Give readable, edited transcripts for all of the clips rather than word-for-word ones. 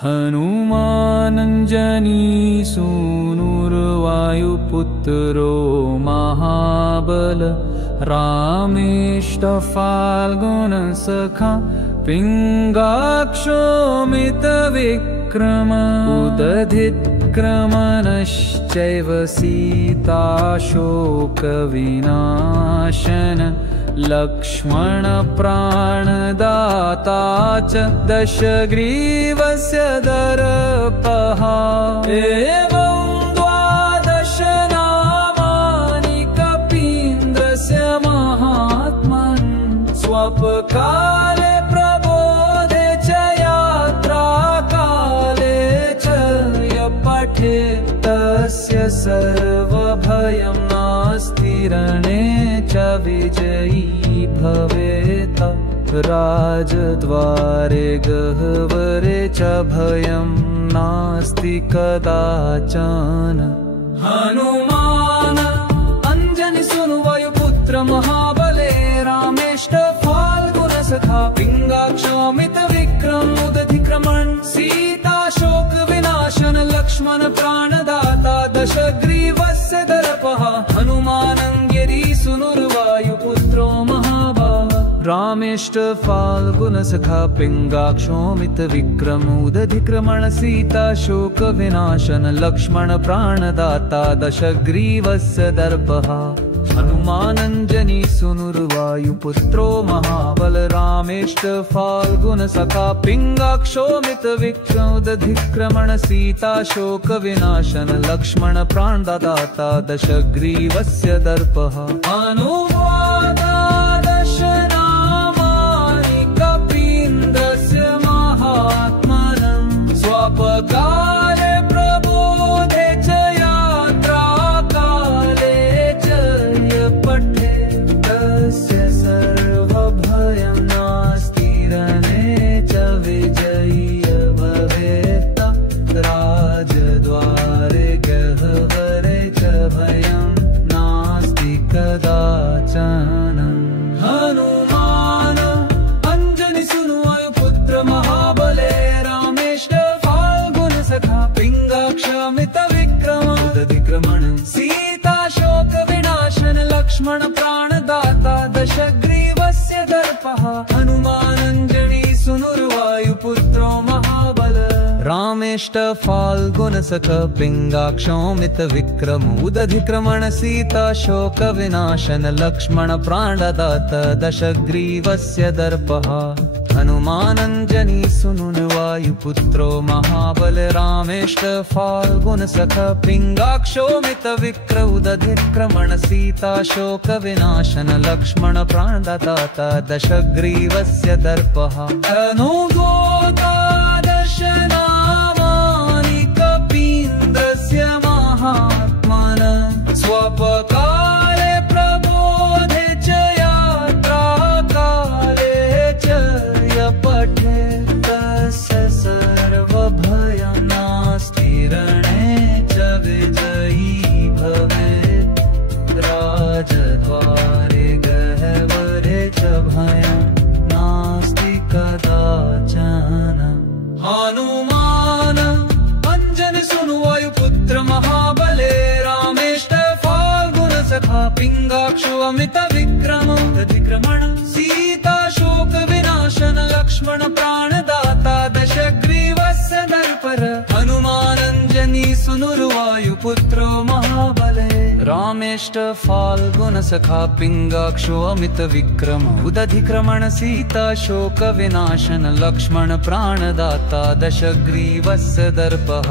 हनुमानञ्जनी सूनुर्वायुपुत्रो महाबल रामेष्टफाल्गुनसखा पिङ्गाक्षो मितविक्रम उदधिक्रमणश्चैव सीताशोकविनाशन लक्ष्मण प्राणदाता च दशग्रीवस्य दर्पः एवं द्वादश नामानि कपीन्द्रस्य महात्मन् स्वपकाले प्रबोधे च यात्राकाले च य पठेत् तस्य सर्वभयं नास्ति रणे च विजयी भवेत् राजद्वारे गह्वरे च भयं नास्ति कदाचन। हनुमान अंजनी सुनुवायुपुत्र महाबले रामेष्टफाल्गुनसखा पिङ्गाक्षमितविक्रम उदधिक्रमण सीताशोक विनाशन लक्ष्मण प्राणदाता दशग्रीवस्य दर्पः हनुमानङ्गिरी सुनुर्वायुपुत्रो महाबल रामेष्टफाल्गुनसखा पिङ्गाक्षोमितविक्रम उदधिक्रमण सीताशोक विनाशन लक्ष्मण प्राणदाता दशग्रीवस्य दर्पः हनुमानञ्जनी सुनुर्वायुपुत्रो महाबल रामेष्टफाल्गुनसखा पिङ्गाक्षोमितविक्रम उदधिक्रमण सीताशोक विनाशन लक्ष्मण प्राणदाता दशग्रीवस्य दर्पः अनुवादादश नामानि कपीन्द्रस्य महात्मनं स्वपकाले प्रबोधे च यात्राकाले च य पठेत् तस्य सर्वभयं नास्ति रणे च विजयी भवेत् राजद्वारे गह्वरे च भयं नास्ति कदाचन। हनुमान अंजनी सुनुवायुपुत्र महाबले रामेष्टफाल्गुनसखा पिङ्गाक्षमितविक्रम उदधिक्रमण सीताशोक विनाशन लक्ष्मण प्राणदाता दशग्रीवस्य दर्पः हनुमानञ्जनी सुनुर्वायुपुत्रो महाबल रामेष्टफाल्गुनसखा पिङ्गाक्षोमितविक्रम उदधिक्रमण सीताशोक विनाशन लक्ष्मण प्राणदाता दशग्रीवस्य दर्पः हनुमानञ्जनी सुनुर्वायुपुत्रो महाबल रामेष्टफाल्गुनसखा पिङ्गाक्षोमितविक्रम उदधिक्रमण सीताशोक विनाशन लक्ष्मण प्राणदाता दशग्रीवस्य दर्पः अनुगोदादश नामानि कपीन्द्रस्य महात्मनं स्वपकाले प्रबोधे च यात्राकाले च य पठेत् तस्य सर्वभयं नास्ति रणे च विजयी भवेत् राजद्वारे गह्वरे च भयं नास्ति कदाचन। हनुमान अंजनी सुनुवायुपुत्र महाबले रामेष्टफाल्गुनसखा पिङ्गाक्षोमितविक्रम उदधिक्रमण सीताशोक विनाशन लक्ष्मण प्राणदाता दशग्रीवस्य दर्पः हनुमानञ्जनी सुनुर्वायुपुत्रो महाबले रामेष्टफाल्गुनसखा पिङ्गाक्षोमितविक्रम उदधिक्रमण सीताशोक विनाशन लक्ष्मण प्राणदाता दशग्रीवस्य दर्पः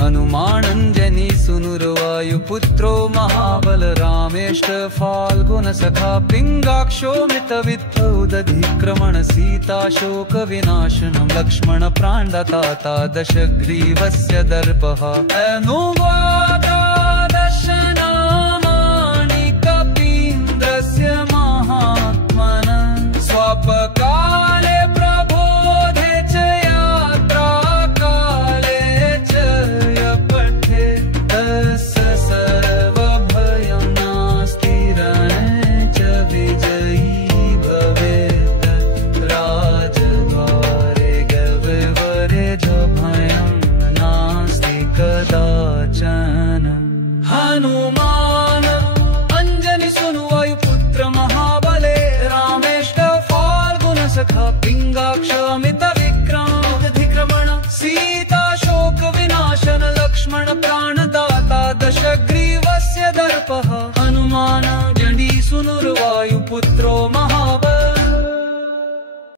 हनुमानञ्जनी सुनुर्वायुपुत्रो महाबल रामेष्टफाल्गुनसखा पिङ्गाक्षोमितविक्रम उदधिक्रमण सीताशोक विनाशनं लक्ष्मण प्राणदाता दशग्रीवस्य दर्पः अनुवादादश नामानि कपीन्द्रस्य महात्मनं स्वपकाले प्रबोधे च यात्राकाले च य पठेत् तस्य सर्वभयं नास्ति रणे च विजयी भवेत् राजद्वारे गह्वरे च भयं तपः